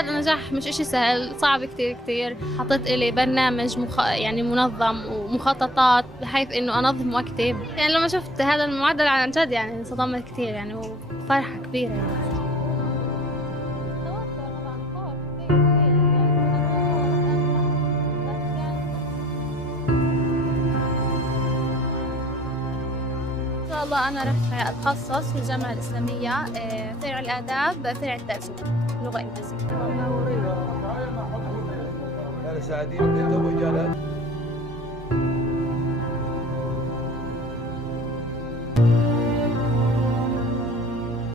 هذا النجاح مش إشي سهل، صعب كتير كتير. حطيت إلي برنامج يعني منظم ومخططات بحيث إنه أنظم وقتي. يعني لما شفت هذا المعدل عن جد يعني انصدمت كتير يعني، وفرحة كبيرة يعني. إن شاء الله أنا رح أتخصص في الجامعة الإسلامية، فرع الآداب، فرع الترجمة، لغة إنجليزية. سعيدين بكم رجالات.